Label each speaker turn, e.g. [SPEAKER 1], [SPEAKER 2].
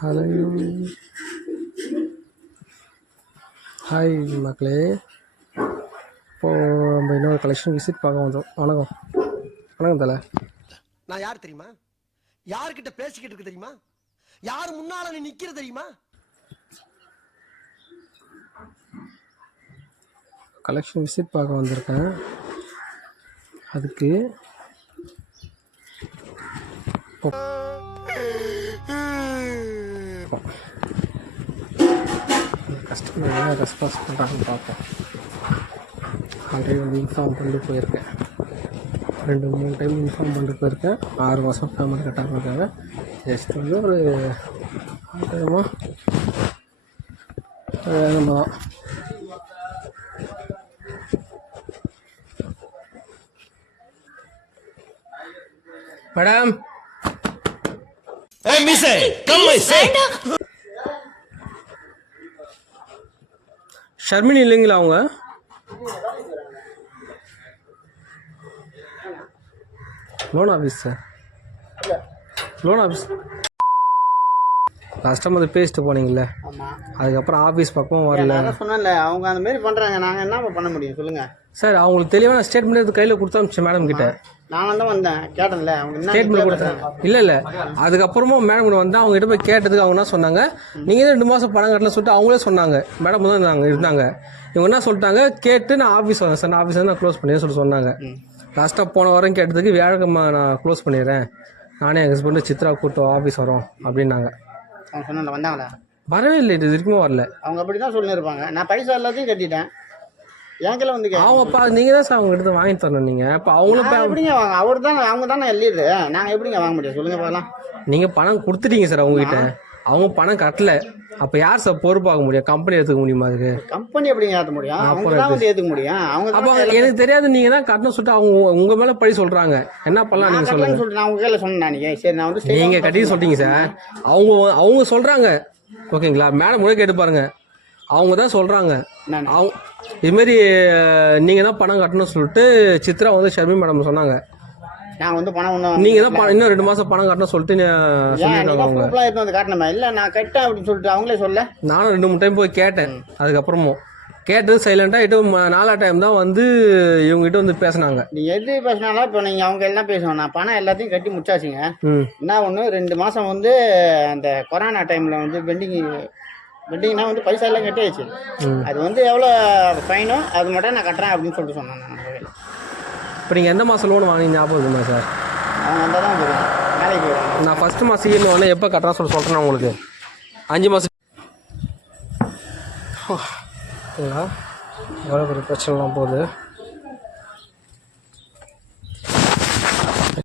[SPEAKER 1] Hello hi மக்களே. இப்போது நம்ம இன்னொரு கலெக்ஷன் விசிட் பார்க்க வந்தோம். வணக்கம் வணக்கம் தலை.
[SPEAKER 2] நான் யார் தெரியுமா? யாருக்கிட்ட பேசிக்கிட்டு இருக்கு தெரியுமா? யார் முன்னால நீ நிக்கிற தெரியுமா?
[SPEAKER 1] கலெக்ஷன் விசிட் பார்க்க வந்திருக்கேன். அதுக்கு கஸ்டமர் என்ன ரெஸ்பான்ஸ் பண்ணுறாங்கன்னு பார்ப்போம். ஆல்ரெடி வந்து இன்ஃபார்ம் பண்ணிட்டு போயிருக்கேன். 2-3 டைம் இன்ஃபார்ம் பண்ணிட்டு போயிருக்கேன். 6 மாதம் பேமெண்ட் கட்டாமல் இருக்காங்க. ஜஸ்ட் வந்து ஒரு நம்ம தான் மேடம். ஷர்மினி இல்லைங்களா அவங்க? Loan office sir. Loan office last time அது பேசிட்டு போனீங்கல்ல, அதுக்கப்புறம் ஆஃபீஸ் பக்கம் வரல.
[SPEAKER 3] சொன்னேன்ல, அவங்க அந்த மாதிரி பண்ணுறாங்க. நாங்கள் என்ன பண்ண முடியும் சொல்லுங்கள்
[SPEAKER 1] சார்? அவங்களுக்கு தெளிவான ஸ்டேட்மெண்ட் எடுத்து கையில் கொடுத்தா மேடம் கிட்ட.
[SPEAKER 3] நான் தான் வந்தேன், கேட்டேன்ல. அவங்க
[SPEAKER 1] ஸ்டேட்மெண்ட் கொடுத்தாங்க. இல்லை அதுக்கப்புறமா மேடம் கிட்ட வந்து அவங்க கிட்ட போய் கேட்டதுக்கு அவங்க என்ன சொன்னாங்க, நீங்கள் 2 மாதம் பணம் கட்டல சொல்லிட்டு அவங்களே சொன்னாங்க. மேடம் தான் இருந்தாங்க. இவங்க என்ன சொல்லிட்டாங்க, கேட்டு நான் ஆஃபீஸ் வரேன் சார், நான் ஆஃபீஸ் நான் க்ளோஸ் பண்ணிடுறேன் சொல்லி சொன்னாங்க. லாஸ்ட்டாக போன வாரம் கேட்டதுக்கு வியாழக்கிழமை நான் க்ளோஸ் பண்ணிடுறேன், நானே எங்கள் ஹஸ்பண்டு சித்ரா கூட்டு ஆஃபீஸ் வரோம் அப்படின்னாங்க.
[SPEAKER 3] அவங்க சொன்னால வந்தாங்களா?
[SPEAKER 1] வரவே இல்லை, இது இருக்குமே வரல.
[SPEAKER 3] அவங்க அப்படி தான் சொல்லியிருப்பாங்க. நான் பைசா எல்லாத்தையும் கட்டிட்டேன். ஏங்கல வந்து
[SPEAKER 1] அவங்கப்பா நீங்கள் தான் சார் அவங்க எடுத்து வாங்கி தரணும். நீங்கள் இப்போ அவங்களும்
[SPEAKER 3] எப்படிங்க வாங்க? அவர் தான், அவங்க தானே எல்லிடு. நாங்கள் எப்படிங்க வாங்க முடியும் சொல்லுங்க பார்க்கலாம்.
[SPEAKER 1] நீங்கள் பணம் கொடுத்துட்டீங்க சார் அவங்ககிட்ட, அவங்க பணம் கட்டல. அப்போ யார் சார் பொறுப்பாக முடியும்? கம்பெனி எடுத்துக்க முடியுமா? அதுக்கு கம்பெனி
[SPEAKER 3] எப்படிங்க ஏற்ற முடியும்? அவங்க தான் வந்து ஏற்றுக்க முடியும். அவங்க
[SPEAKER 1] அப்போ எனக்கு தெரியாது, நீங்கள் தான் கட்டணும் சொல்லிட்டு அவங்க உங்கள் மேலே பழி சொல்கிறாங்க. என்ன பண்ணலாம் நீங்கள் சொல்லுங்கள்.
[SPEAKER 3] சொல்லிட்டு நான் உங்க கையில் சொன்னேன். நீங்கள் சரி, நான் வந்து
[SPEAKER 1] நீங்கள் கட்டி சொல்லிட்டீங்க சார். அவங்க சொல்கிறாங்க, ஓகேங்களா? மேடம் கூட கேட்டு பாருங்க, அவங்க தான் சொல்கிறாங்க. அவங்க இதுமாரி நீங்கள் தான் பணம் கட்டணும்னு சொல்லிட்டு சித்ரா வந்து ஷர்மி மேடம் சொன்னாங்க.
[SPEAKER 3] நான் வந்து பணம்
[SPEAKER 1] நீங்கள் தான் இன்னும் 2 மாதம் பணம் கட்டணும் சொல்லிட்டு
[SPEAKER 3] வந்து காட்டணுமா? இல்லை நான் கட்டேன் அப்படின்னு சொல்லிட்டு அவங்களே சொல்ல.
[SPEAKER 1] நானும் 2-3 டைம் போய் கேட்டேன். அதுக்கப்புறமும் கேட்டது சைலண்டாக 4 டைம் தான் வந்து இவங்ககிட்ட வந்து பேசினாங்க.
[SPEAKER 3] நீங்கள் எது பேசினாலும் இப்போ நீங்கள் அவங்க எல்லாம் பேசணும். நான் பணம் எல்லாத்தையும் கட்டி முடிச்சாச்சுங்க. என்ன ஒன்று 2 மாதம் வந்து அந்த கொரோனா டைமில் வந்து பெண்டிங்னா வந்து பைசா எல்லாம் கட்டியாச்சு. அது வந்து எவ்வளோ ஃபைனோ அது மட்டும் நான் கட்டுறேன் அப்படின்னு சொல்லிட்டு சொன்னேன். நான்
[SPEAKER 1] இப்போ நீங்கள் எந்த மாதம் லோன் வாங்கினீங்க ஞாபகம் இருக்குமா சார்?
[SPEAKER 3] அவங்க வந்தால் தான் தெரியும். வேலைக்கு
[SPEAKER 1] நான் ஃபஸ்ட்டு மாதம் இஎம்ஐ வந்து எப்போ கட்டுறேன் சொல்கிறேன் உங்களுக்கு. 5 மாதம் எவ்வளோ பெரிய பிரச்சனைலாம் போகுது.